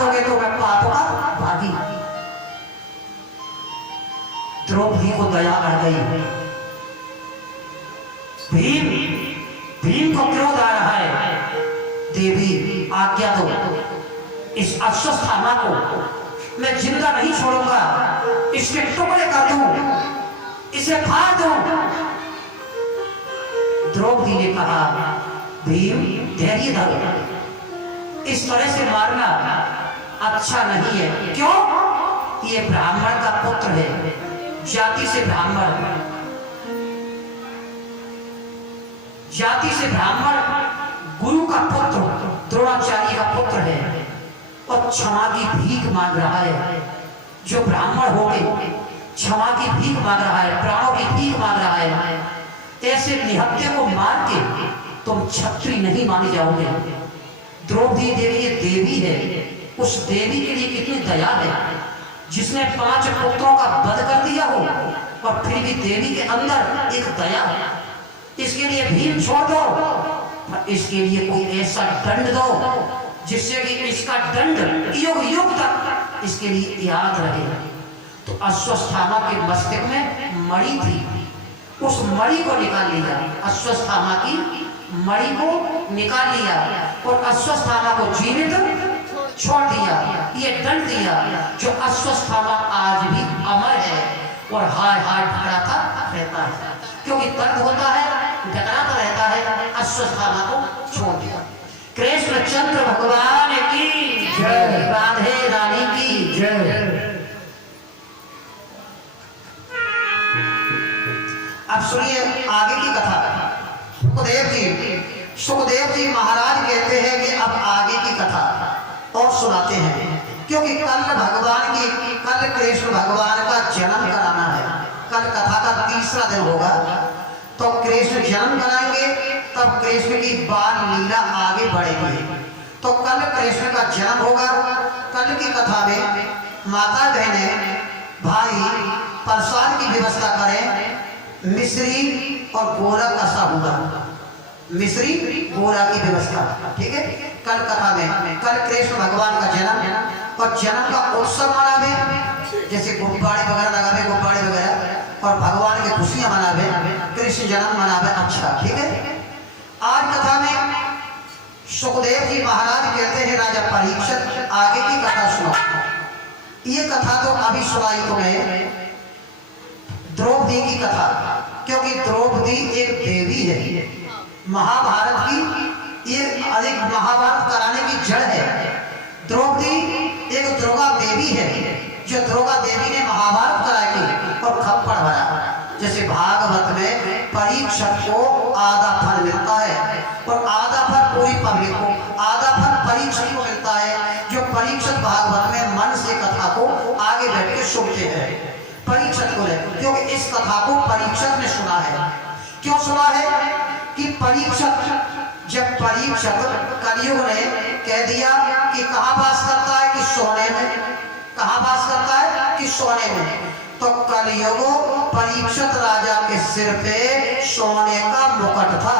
दोगे तो मैं पादुका भागी। द्रौपदी को दया आ गई। भीम भीम को क्रोध आ रहा है। देवी आज्ञा दो, इस अश्वत्थामा को मैं जिंदा नहीं छोड़ूंगा, इसके टुकड़े कर दूं, इसे फाड़ दूं। द्रौपदी ने कहा भीम धैर्य धरो, इस तरह से मारना अच्छा नहीं है। क्यों? ये ब्राह्मण का पुत्र है, जाति से ब्राह्मण, जाति से ब्राह्मण, गुरु का पुत्र, द्रोणाचार्य का पुत्र है और क्षमा की भीख मांग रहा है। जो ब्राह्मण हो गए क्षमा की भीख मांग रहा है, प्राणों की भीख मांग रहा है। ऐसे निहत्थे को मार के तुम क्षत्रिय नहीं माने जाओगे। द्रौपदी देवी ये देवी है, उस देवी के लिए कितनी दया है, जिसने 5 पुत्रों का वध कर दिया हो और फिर भी देवी के अंदर एक दया है। इसके लिए भीम छोड़ दो, इसके लिए कोई ऐसा दंड दो जिससे कि इसका दंड युग युग तक इसके लिए याद रहे। तो अश्वत्थामा के मस्तक में मणि थी, उस मणि को निकाल लिया, अश्वत्थामा की मणि को निकाल लिया और अश्वत्थामा को जीवित छोड़ दिया। ये दंड दिया जो अश्वत्थामा आज भी अमर है और हाय हाय ढकराता रहता है, क्योंकि दर्द होता है, ढकराता रहता है। अश्वत्थामा को छोड़ दिया। कृष्णचंद्र भगवान की जय, राधे रानी की जय। अब सुनिए आगे की कथा। सुखदेव जी महाराज कहते हैं कि अब आगे की कथा और सुनाते हैं, क्योंकि कल कृष्ण भगवान का जन्म कराना है। कल कथा का तीसरा दिन होगा, तो कृष्ण जन्म कराएंगे, तब कृष्ण की बाल लीला आगे बढ़ेगी। तो कल कृष्ण का जन्म होगा। कल की कथा में माता बहनें भाई प्रसाद की व्यवस्था करें, मिश्री और गोरा कसा हुआ, मिश्री गोरा की व्यवस्था, ठीक है। कल कथा में कल कृष्ण भगवान का जन्म और जन्म का उत्सव मनावे, जैसे गुब्बारे वगैरह लगावे, गुब्बारे वगैरह, और भगवान की खुशियां मनावे, कृष्ण जन्म मनावे। अच्छा, ठीक है। आज कथा में सुखदेव जी महाराज कहते हैं राजा परीक्षित आगे की कथा सुनो। ये कथा तो अभी सुनाई तुम्हें द्रौपदी की कथा, क्योंकि द्रौपदी एक देवी है, महाभारत की ये अधिक महाभारत कराने की जड़ है। द्रौपदी एक दुर्गा देवी है, जो दुर्गा देवी ने महाभारत कराई और खप्पड़ भरा। जैसे भागवत में परीक्षक को आधा फल मिलता है और आधा फल पूरी पब्लिक को, आधा फल परीक्षक को मिलता है, जो परीक्षक भागवत में मन से कथा को आगे बैठ के सुनते हैं। परीक्षक को, क्योंकि इस कथा को परीक्षक ने सुना है। क्यों सुना है? कि परीक्षक, जब परीक्षक कलयुग ने कह दिया कि कहाँ वास करता है, कि सोने में, कहाँ वास करता है, कि सोने में, तो कलयुग परीक्षित राजा के सिर पे सोने का मुकुट था।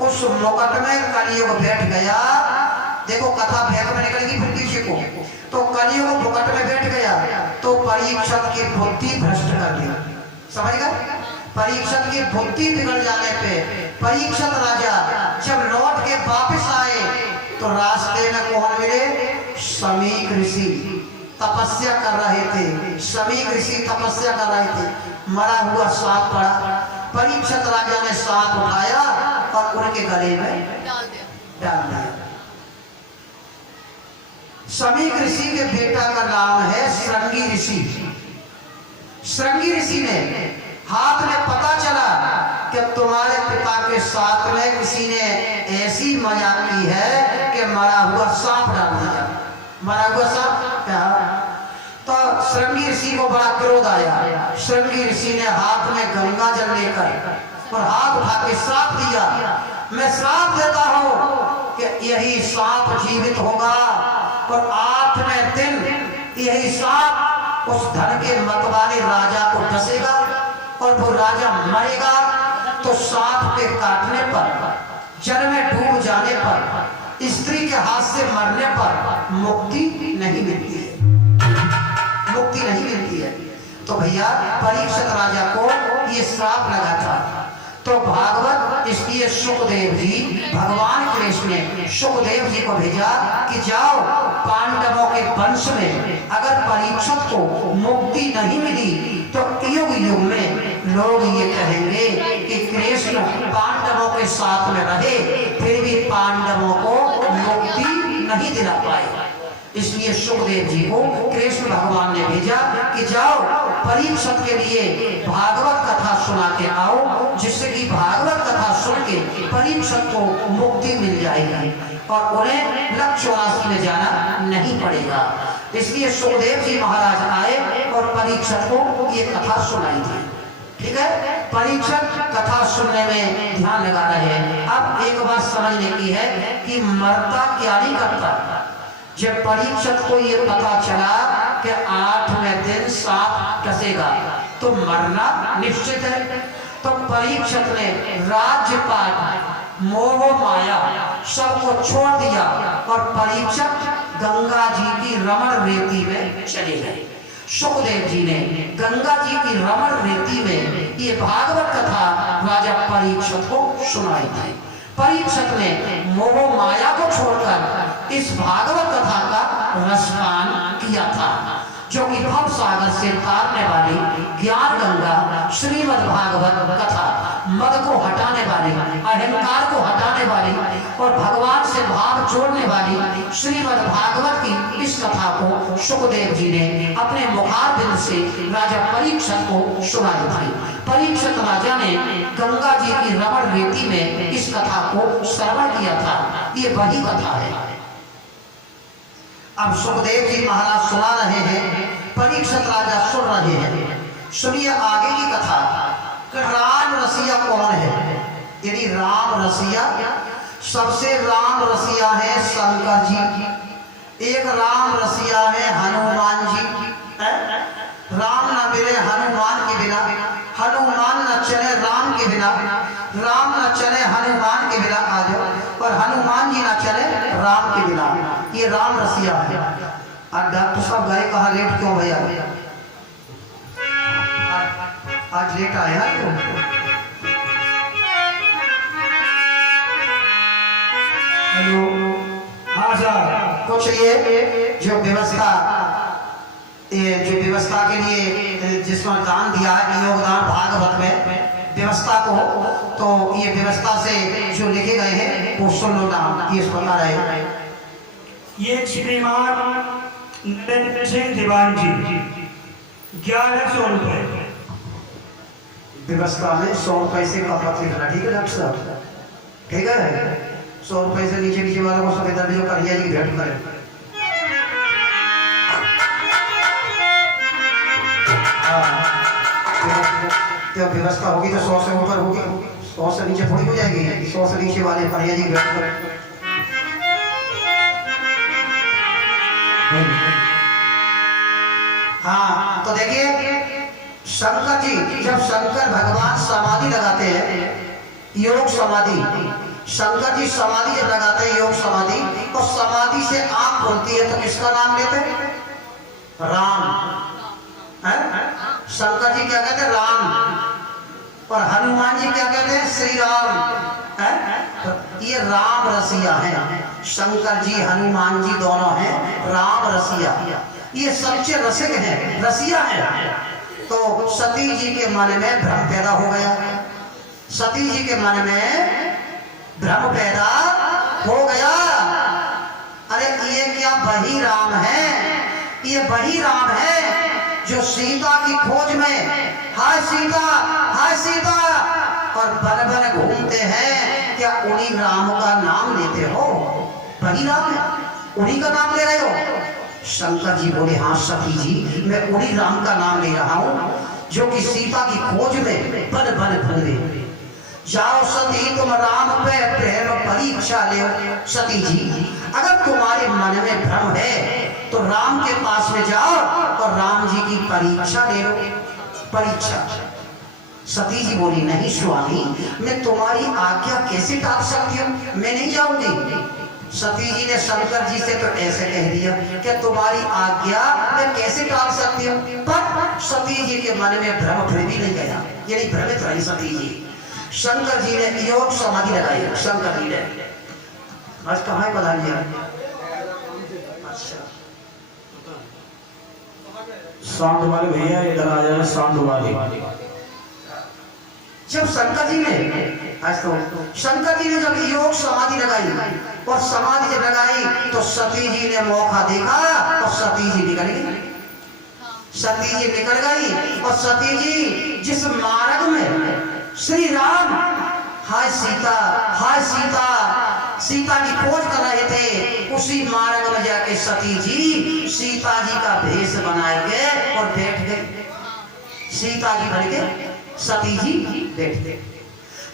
उस मुकुट में कलयुग बैठ गया। देखो कथा बैग में निकल गई फिर पीछे को, तो कलयुग मुकुट में बैठ गया, तो परीक्षित की बुद्धि भ्रष्ट कर दिया। समझ गए? परीक्षित की बुद्धि बिगड़ जाने पे परीक्षित राजा जब लौट के वापस आए, तो रास्ते में कौन मिले? समीक ऋषि तपस्या कर रहे थे। समीक ऋषि तपस्या कर रहे थे। मरा हुआ सांप पड़ा, परीक्षित राजा ने सांप उठाया और उनके गले में डाल दिया। समीक ऋषि के बेटा का नाम है श्रृंगी ऋषि। श्रृंगी ऋषि ने हाथ में पता चला कि तुम्हारे पिता के साथ में किसी ने ऐसी मजाक की है कि मरा हुआ सांप डाल दिया। मरा हुआ सांप क्या? तो श्रृंगी ऋषि को बड़ा क्रोध आया। श्रृंगी ऋषि ने हाथ में गंगा जल लेकर और हाथ उठा के श्राप दिया, मैं श्राप देता हूं कि यही सांप जीवित होगा और 8वें दिन यही सांप उस धन के मतवाले राजा को डसेगा और वो राजा मरेगा। तो सांप के काटने पर, जल में डूब जाने पर स्त्री के हाथ से मरने पर मुक्ति नहीं मिलती है, मुक्ति नहीं मिलती है। तो भैया परीक्षित राजा को ये श्राप लगा था। तो भागवत इसलिए सुखदेव जी, भगवान कृष्ण ने सुखदेव जी को भेजा कि जाओ पांडवों के वंश में अगर परीक्षित को मुक्ति नहीं मिली तो युग युग में लोग ये कहेंगे कि कृष्ण पांडवों के साथ में रहे फिर भी पांडवों को मुक्ति नहीं दिला पाए। इसलिए सुखदेव जी को कृष्ण भगवान ने भेजा कि जाओ परीक्षित के लिए भागवत कथा सुना के आओ, जिससे कि भागवत कथा सुन के परीक्षित को मुक्ति मिल जाएगी और उन्हें लक्ष्यवास में जाना नहीं पड़ेगा। इसलिए सुखदेव जी महाराज आए और परीक्षित को ये कथा सुनाई थी। ठीक है, परीक्षित कथा सुनने में ध्यान लगा रहे हैं। अब एक बात समझने की है कि मरता क्या नहीं करता। जब परीक्षित को ये पता चला कि 8वें दिन सांप डसेगा तो मरना निश्चित है, तो परीक्षित ने राज्यपाट मोह माया सबको छोड़ दिया और परीक्षित गंगा जी की रमण रेती में चले गए। सुखदेव जी ने गंगा जी की रमण रेती में ये भागवत कथा राजा परीक्षित को सुनाई थी। परीक्षित ने मोह माया को छोड़कर इस भागवत कथा का रसपान किया था, जो कि भव सागर से तारने वाली ज्ञान गंगा श्रीमद् भागवत कथा, मद को हटाने वाली, अहंकार को हटाने वाली और भगवान से भाव जोड़ने वाली श्रीमद् भागवत की इस कथा को सुखदेव जी ने अपने मुखारबिंद से राजा परीक्षित को सुनाई थी। परीक्षित राजा ने गंगा जी की रमण रेती में इस कथा को श्रवण किया था। ये वही कथा है। अब सुखदेव जी महाराज सुना रहे हैं, परीक्षित राजा सुन रहे हैं। सुनिए आगे की कथा कि राम रसिया कौन है। यदि राम रसिया, सबसे राम रसिया है शंकर जी, एक राम रसिया है हनुमान जी। राम न मिले हनुमान के बिना, हनुमान न चले राम के बिना, राम न चले हनुमान के बिना, आ जाओ, और हनुमान जी न चले राम के बिना। ये राम रसिया है। और डॉक्टर साहब गए कहा लेट क्यों भैया? आज लेट आया क्यों? हेलो, हाँ सर। कुछ ये जो व्यवस्था के लिए जिसमें दान दिया है, योगदान भागवत में व्यवस्था को, तो ये व्यवस्था से जो लिखे गए हैं वो सुन लो नाम, ये बता रहे हैं। ये श्रीमान नरेंद्र सिंह दीवान जी 1100 रुपए व्यवस्था में 100 रुपए से का पत्र लिखना। ठीक है डॉक्टर साहब, ठीक है। 100 रुपए से नीचे वालों को सब इधर जो करिए जी भेंट करें। तो व्यवस्था होगी तो 100 से ऊपर होगी, 100 से नीचे थोड़ी हो जाएगी। 100 से नीचे वाले करिए जी भेंट करें। हाँ, तो देखिए शंकर जी, जब शंकर भगवान समाधि लगाते हैं, योग समाधि, शंकर जी समाधि जब लगाते हैं योग समाधि, और समाधि से आंख खुलती है तो किसका नाम लेते हैं? राम है? शंकर जी क्या कहते हैं? राम। और हनुमान जी क्या कहते हैं? श्री राम है? तो ये राम रसिया है। शंकर जी हनुमान जी दोनों हैं राम रसिया, ये सच्चे रसिक हैं, रसिया हैं। तो सती जी के मन में भ्रम पैदा हो गया, सती जी के मन में भ्रम पैदा हो गया। अरे ये क्या वही राम है? ये वही राम है जो सीता की खोज में हाय सीता, हाय सीता और बन बन घूमते हैं। क्या उन्हीं राम का नाम लेते हो? वही राम है, उन्हीं का नाम ले रहे हो? शंकर जी बोले हाँ सती जी, मैं उन्हीं राम का नाम ले रहा हूँ जो कि सीता की खोज में बन बन घूमे। जाओ सती तुम राम पे प्रेम परीक्षा ले। सती जी अगर तुम्हारे मन में भ्रम है तो राम के पास में जाओ और राम जी की परीक्षा ले लो। परीक्षा। सती जी बोली नहीं स्वामी, मैं तुम्हारी आज्ञा कैसे टाल सकती हूँ, मैं नहीं जाऊंगी। सती जी ने शंकर जी से तो ऐसे कह दिया कि तुम्हारी आज्ञा मैं कैसे टाल सकती हूँ, पर सती जी के मन में भ्रम फिर भी नहीं गया, यानी भ्रमित रही सती जी। शंकर जी ने योग समाधि लगाई, शंकर जी ने आज कहाँ बता लिया। अच्छा साउंड वाले भैया इधर आ जाए, साउंड वाले। जब शंकर जी ने शंकर जी ने जब योग समाधि लगाई और समाधि जब लगाई तो सती जी ने मौका देखा और सती जी निकल गई। सती जी निकल गई और सती जी जिस मार्ग में श्री राम हाय सीता सीता की खोज कर रहे थे, उसी मार्ग में जाके सती जी सीता जी का भेष बनाएंगे और बैठ गए। सीता जी बन के सती जी बैठ गए।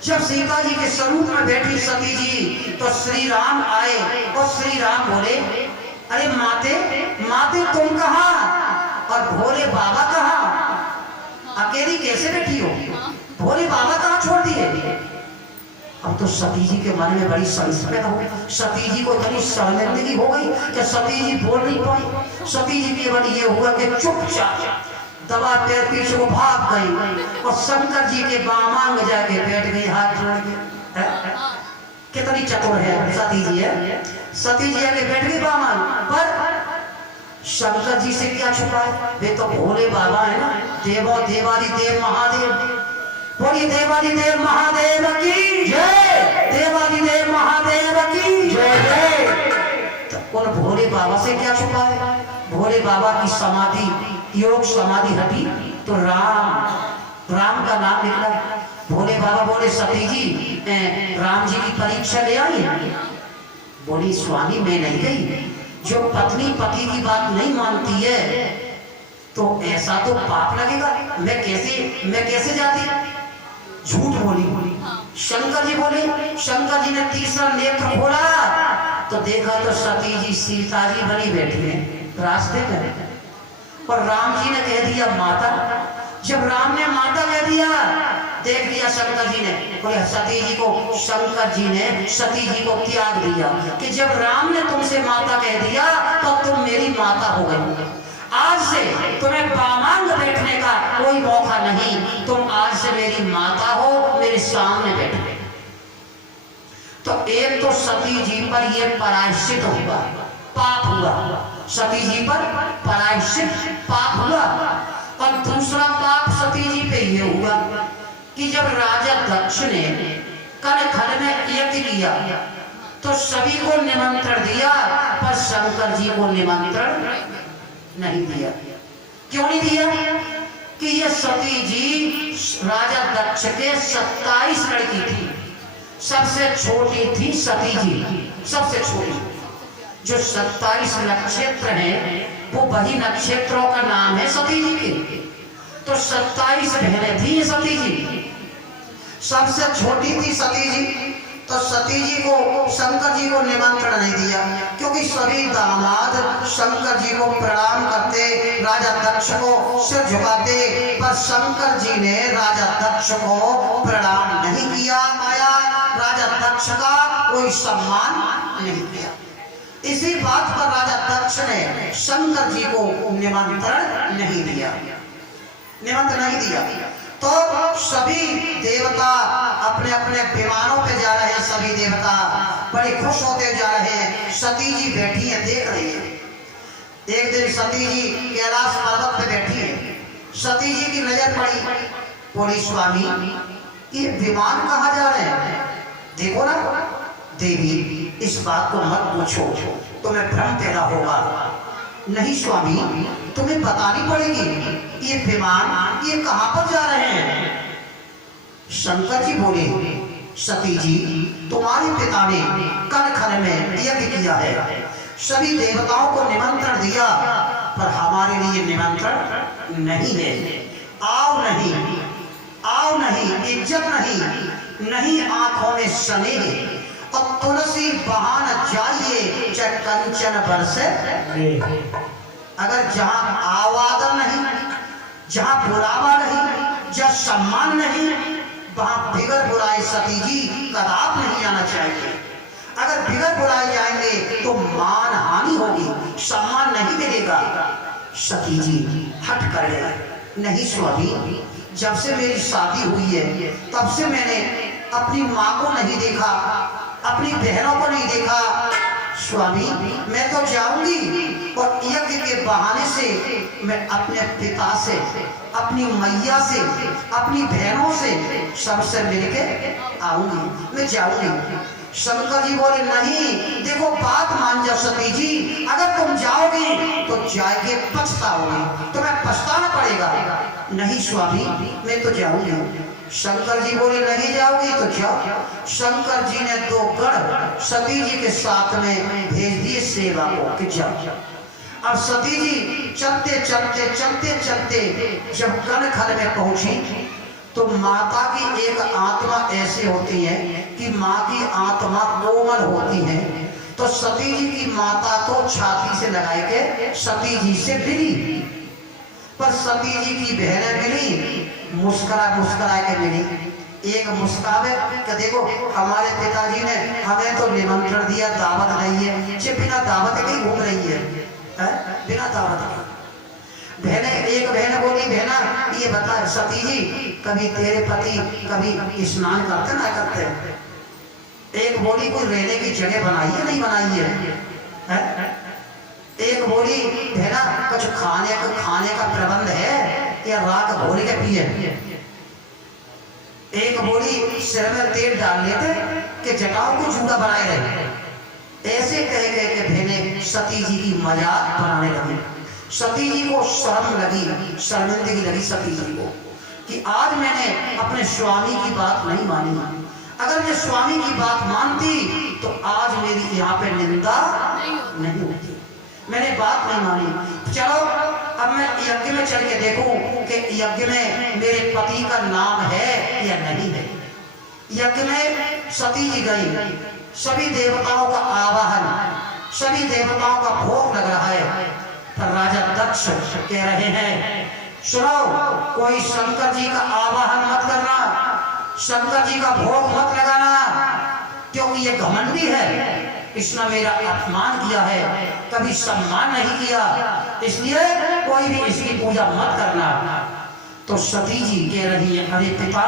जब सीता जी के स्वरूप में बैठी सती जी तो श्री राम आए और श्री राम बोले, अरे माते तुम कहाँ और भोले बाबा कहाँ, अकेली कैसे बैठी हो, भोले बाबा कहाँ छोड़ दिए। अब तो सती जी के मन में बड़ी संस्कृत हो गई, सती जी को इतनी शर्मिंदगी हो गई कि सती जी बोल नहीं पाई। सती जी केवल ये हुआ कि चुपचाप दबा पैर पीछे को भाग गई और शंकर जी के बामांग जाके बैठ गई हाथ जोड़ के। कितनी चतुर है सती जी है। सती जी आके बैठ गई बामांग पर शंकर जी से क्या छुपाए, वे तो भोले बाबा है ना, देवो देवादिदेव महादेव। बोलिए देवादिदेव महादेव की जय, देवादिदेव महादेव की जय। तो उन भोले बाबा से क्या छुपाए, भोले बाबा की समाधि योग समाधि हटी तो राम का नाम निकला। भोले बाबा बोले सती जी राम जी की परीक्षा ले आई। बोली स्वामी मैं नहीं गई, जो पत्नी पति की बात नहीं मानती है तो ऐसा तो पाप लगेगा, मैं कैसे जाती, झूठ बोली। शंकर जी बोले, शंकर जी ने तीसरा नेत्र खोला तो देखा तो सती जी सीता जी बनी बैठी है रास्ते में और राम जी ने कह दिया माता। जब राम ने माता कह दिया देख दिया शंकर जी ने, बोले सती जी को शंकर जी ने सती जी को त्याग दिया कि जब राम ने तुमसे माता कह दिया तो तुम मेरी माता हो गई। आज से तुम्हें बामांग बैठने का कोई मौका नहीं, तुम आज से मेरी माता हो, मेरे सामने बैठो। तो एक तो सती जी पर यह प्रायश्चित हुआ, पाप हुआ, सती जी पर प्रायश्चित पाप हुआ। और दूसरा पाप सती जी पे यह हुआ कि जब राजा दक्ष ने कल में यज्ञ किया तो सभी को निमंत्रण दिया पर शंकर जी को निमंत्रण नहीं दिया। क्यों नहीं दिया कि ये सती जी राजा दक्ष के 27 लड़की थी, सबसे छोटी थी सती जी, सबसे छोटी। जो 27 नक्षत्र हैं वो वही नक्षत्रों का नाम है सती जी के। तो 27 बहनें थी सती जी, सबसे छोटी थी सती जी। तो सती जी को शंकर जी को निमंत्रण नहीं दिया क्योंकि सभी दामाद शंकर जी को प्रणाम करते, राजा दक्ष को सिर झुकाते, पर शंकर जी ने राजा दक्ष को प्रणाम नहीं किया, आया राजा दक्ष का कोई सम्मान नहीं किया। इसी बात पर राजा दक्ष ने शंकर जी को निमंत्रण नहीं दिया, निमंत्रण नहीं दिया। तो सभी देवता अपने अपने विमानों पे जा रहे हैं, सभी देवता बड़े खुश होते जा रहे हैं। सती जी बैठी है, देख रही है। एक दिन सती जी कैलाश पर्वत पे बैठी है, सती जी की नजर पड़ी, बोली स्वामी ये विमान कहाँ जा रहे हैं, देखो ना। देवी इस बात को मत पूछो, तुम्हें भ्रम पैदा होगा। नहीं स्वामी तुम्हें बतानी पड़ेगी ये विमान ये कहां पर जा रहे हैं। शंकर जी बोले सती जी तुम्हारे पिता ने कल में यज्ञ किया है, सभी देवताओं को निमंत्रण दिया पर हमारे लिए निमंत्रण नहीं है। आओ नहीं, आओ नहीं, इज्जत नहीं, नहीं आंखों में स्नेह और तुलसी बहान जाइए चाहे कंचन बरसे। अगर जहां आवादन नहीं, जहां बुलावा नहीं, जहां सम्मान नहीं, वहां बिगर बुलाए सती जी कदाप नहीं आना चाहिए। अगर बिगड़ बुलाए जाएंगे तो मान हानि होगी, सम्मान नहीं मिलेगा। सती जी हट कर गए, नहीं स्वामी, जब से मेरी शादी हुई है तब से मैंने अपनी माँ को नहीं देखा, अपनी बहनों को नहीं देखा। स्वामी मैं तो जाऊंगी और यज्ञ के बहाने से मैं अपने पिता से, अपनी मैया से, अपनी बहनों से सबसे मिलके आऊंगी, मैं जाऊंगी। शंकर जी बोले नहीं, देखो बात मान जाओ सती जी, अगर तुम जाओगी तो जाके पछताओगी, तुम्हें पछताना पड़ेगा। नहीं स्वामी मैं तो जाऊंगी। शंकर जी बोले नहीं जाओगी तो जाओ। शंकर जी ने 2 गण सती जी के साथ में भेज दिए सेवा को कि जाओ। अब सती जी चलते चलते चलते चलते जब कनखल में पहुंची तो माता की एक आत्मा ऐसी होती है कि माँ की आत्मा कोमल होती है। तो सती जी की माता तो छाती से लगाए के सती जी से मिली, पर सती जी की बहनें मिली मुस्कुरा मुस्कुरा के मिली। एक मुस्कावे कि देखो हमारे पिताजी ने हमें तो निमंत्रण दिया, दावत नहीं है, ये बिना दावत के घूम रही है, बिना दावत के। बहने, एक बहन बोली बहना ये बता सती जी, कभी तेरे पति कभी स्नान करते ना करते? एक बोली कोई रहने की जगह बनाई है नहीं बनाई है? एक बोली बहना कुछ खाने का प्रबंध है या रात घोल के पिए? एक बोली सिर में तेल डाल लेते कि जटाओं को जूड़ा बनाए रहे। ऐसे कह के बहने सती जी की मजाक बनाने लगी। सती जी को शर्म लगी, शर्मिंदगी लगी सती जी को कि आज मैंने अपने स्वामी की बात नहीं मानी। अगर मैं स्वामी की बात मानती तो आज मेरी यहाँ पे निंदा नहीं होती। मैंने बात नहीं मानी। चलो अब मैं यज्ञ में चल के देखूं कि यज्ञ में मेरे पति का नाम है या नहीं है। यज्ञ में सती जी गई, सभी देवताओं का आवाहन, सभी देवताओं का भोग लग रहा है। पर राजा दक्ष कह रहे हैं सुनो, कोई शंकर जी का आवाहन मत करना, शंकर जी का भोग मत लगाना, क्योंकि ये घमंडी है, इसने मेरा अपमान किया है, कभी सम्मान नहीं किया, इसलिए कोई भी इसकी पूजा मत करना। तो सती जी कह रही है अरे पिता,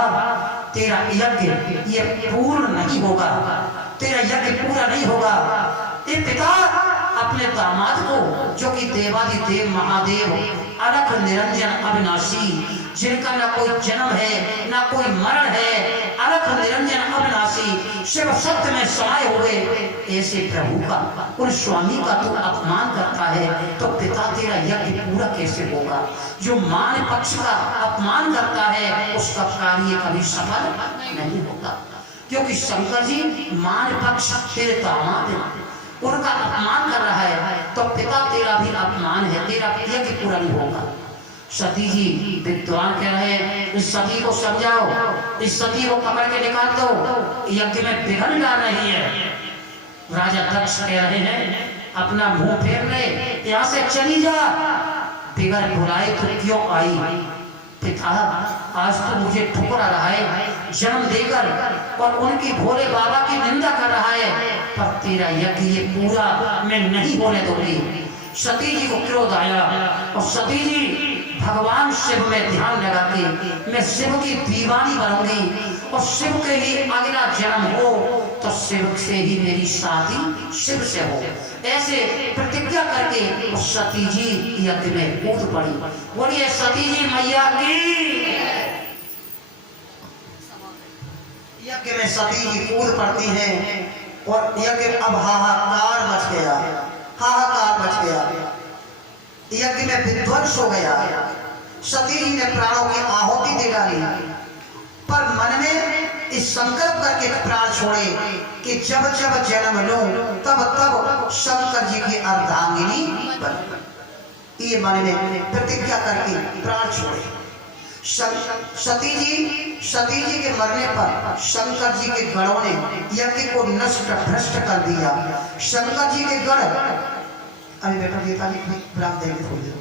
तेरा यज्ञ ये पूर्ण नहीं होगा, तेरा यज्ञ पूरा नहीं होगा। ये पिता अपने दामाद को जो कि देवादिदेव महादेव अलख निरंजन अविनाशी, जिनका ना कोई जन्म है ना कोई मरण है, अलख निरंजन अविनाशी, शिव सत्य में समाये हुए ऐसे प्रभु का और स्वामी का तू अपमान करता है तो पिता तेरा यज्ञ पूरा कैसे होगा? जो मान पक्ष का अपमान करता है उसका कार्य कभी सफल नहीं होगा, क्योंकि शंकर जी मान पक्ष तेरे दामाद है, उनका अपमान कर रहा है तो पिता तेरा भी अपमान है, तेरा यज्ञ पूरा नहीं होगा। सती जी विद्वान कह रहे हैं इस सती को समझाओ, इस सती को पकड़ के निकाल दो, यज्ञ में विघ्न डाल रही है। राजा दक्ष कह रहे हैं अपना मुंह फेर ले, यहाँ से चली जा, बिगर बुलाए तो क्यों आई? पिता आज तो मुझे ठुकरा रहा है जन्म देकर और उनकी भोले बाबा की निंदा कर रहा है, पर तेरा यज्ञ ये पूरा मैं नहीं होने दूंगी। सती जी को क्रोध आया और सती जी भगवान शिव में ध्यान लगा के मैं शिव की दीवानी बनूंगी और शिव के ही अगला जन्म हो तो शिव से ही मेरी शादी शिव से हो, ऐसे प्रतिज्ञा करके सती जी यज्ञ में कूद पड़ी। बोलिए सती जी मैया की। यज्ञ में सती जी कूद पड़ती हैं और यज्ञ अब हाहाकार मच गया, हाहाकार मच गया, यज्ञ में विध्वंस हो गया। सती जी ने प्राणों की आहुति दे डाली, पर मन में इस संकल्प करके प्राण छोड़े कि जब जब जन्म लूं तब तब शंकर जी की अर्धांगिनी बन, ये मन में प्रतिज्ञा करके प्राण छोड़े। सती जी के मरने पर शंकर जी के गणों ने यज्ञ को नष्ट भ्रष्ट कर दिया। शंकर जी के गण, अभी बेटा देता जी प्राप्त देंगे थोड़ी देर,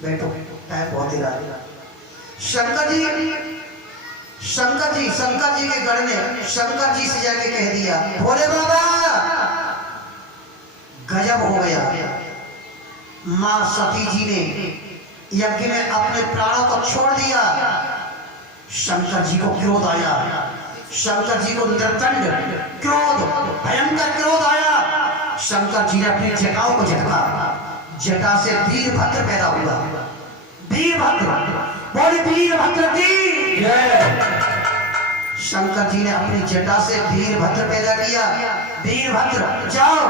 बैठो बैठो, टाइम बहुत ही रहा। शंकर जी के गढ़ ने शंकर जी से जाके कह दिया, भोले बाबा गजब हो गया, मां सती जी ने यज्ञ में अपने प्राणों को छोड़ दिया। शंकर जी को क्रोध आया, शंकर जी को निर्दंड क्रोध, भयंकर क्रोध आया। शंकर जी ने अपनी जटाओं को झटका, जटा से वीरभद्र पैदा हुआ। वीरभद्र, बोले वीरभद्र की जय। शंकर जी ने अपनी जटा से वीरभद्र पैदा किया। वीरभद्र जाओ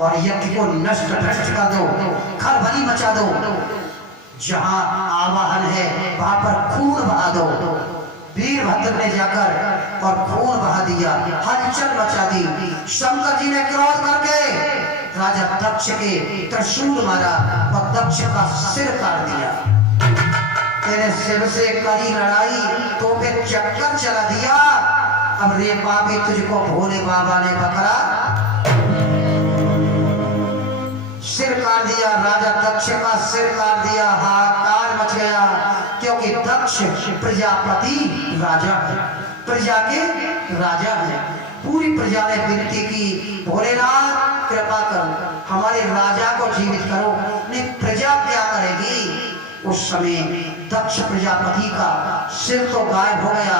और यज्ञ को नष्ट भ्रष्ट कर दो, खलबली मचा दो, जहां आवाहन है वहां पर खून बहा दो। वीरभद्र ने जाकर और खून बहा दिया, हलचल मचा दी। शंकर जी ने क्रोध करके राजा दक्ष के त्रिशूल मारा और दक्ष का सिर काट दिया। तेरे सिर से करी लड़ाई तो फिर चक्कर चला दिया। अब रे पापी तुझको भोले बाबा ने पकड़ा, सिर काट दिया। राजा दक्ष का सिर काट दिया, हाहाकार मच गया, क्योंकि दक्ष प्रजापति राजा है, प्रजा के राजा है। पूरी प्रजा ने विनती की, भोलेनाथ कृपा कर हमारे राजा को जीवित करो। नहीं प्रजा क्या करेगी। उस समय दक्ष प्रजापति का सिर तो गायब हो गया।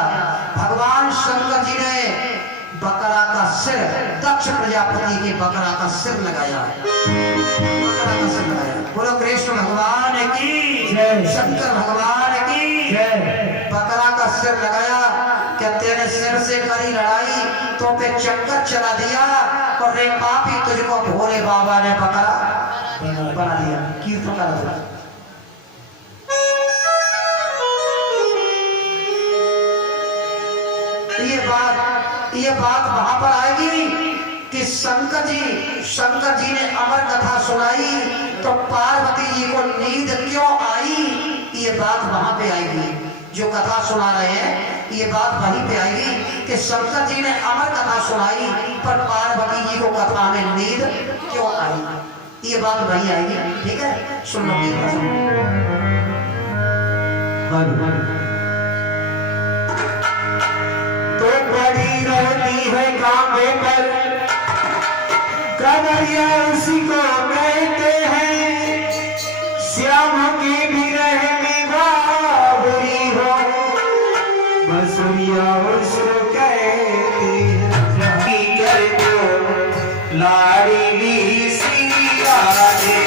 भगवान शंकर जी ने बकरा का सिर, दक्ष प्रजापति के बकरा का सिर लगाया, बकरा का सिर लगाया। बोलो कृष्ण भगवान की जय, शंकर भगवान की जय। बकरा का सिर लगाया, क्या तेरे सिर से करी लड़ाई तो पे चक्कर चला दिया और रे पापी तुझको भोले बाबा ने बकरा बना दिया। कीर्तन कर दिया। ये बात वहां पर आएगी कि शंकर जी ने अमर कथा सुनाई तो पार्वती जी को नींद क्यों आई। ये बात वहां पे आएगी, जो कथा सुना रहे हैं ये बात वहीं पे आएगी कि शंकर जी ने अमर कथा सुनाई पर पार्वती जी को कथा में नींद क्यों आई। ये बात वहीं आएगी। ठीक है, सुन लो। तो बड़ी रहती है कांबे पर, कन्हैया उसी को कहते हैं। श्याम की भी रहने बाबरी हो, बसुरिया उसको कहती है। कर दो लाडली सी राधे,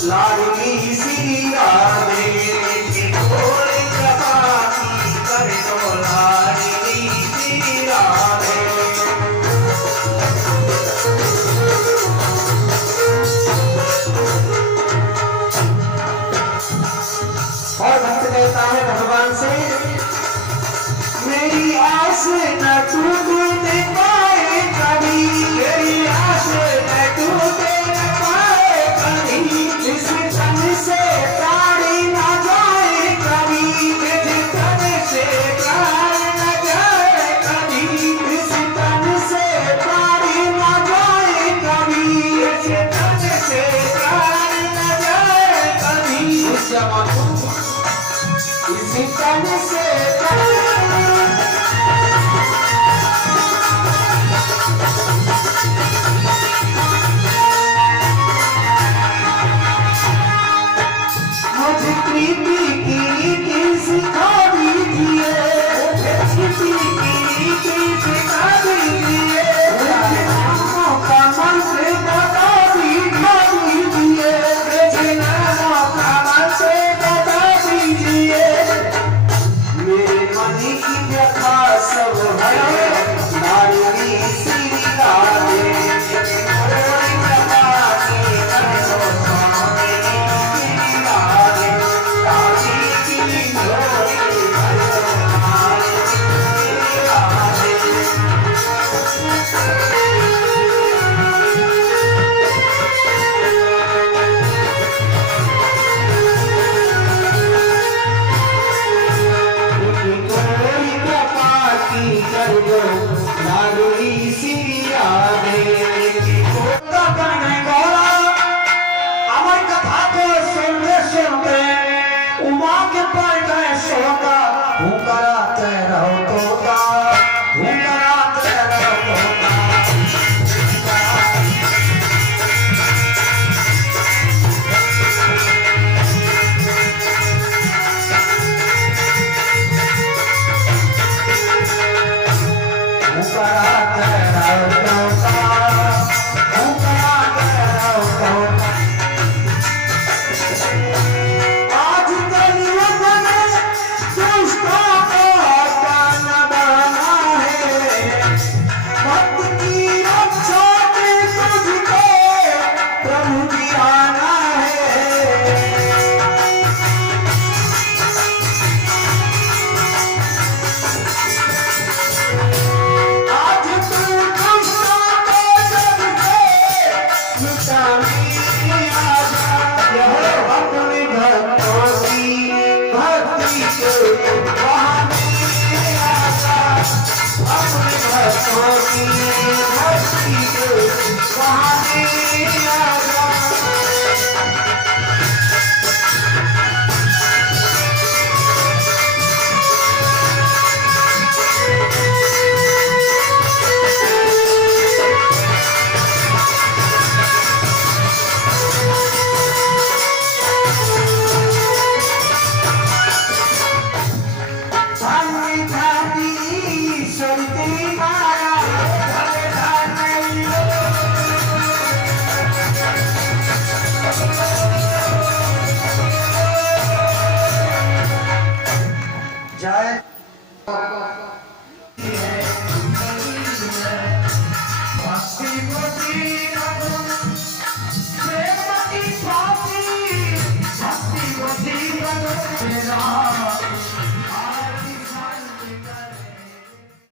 लाडली सी राधे, भोले प्रभाती कर दो लाडली सी राधे। मुझे प्रीति की रीति सिखा दीजिए, मुझे प्रीति की रीति सिखा दीजिए, मुझे नामों का मंत्र बता दीजिए, मुझे नामों का मंत्र बता दीजिए। मेरे मन की व्यथा सब है नारी श्री राधे, कोई व्यथा की करो स्वामी श्री राधे, राधे की जोड़ी करो नारी श्री राधे। कोई कृपा की कर दो नारी श्री राधे। আমার কথা তো শুনতে শুনতে উমা के पर गए सोता कराते रहो तोता, कराते रहो कराते रहो तोता।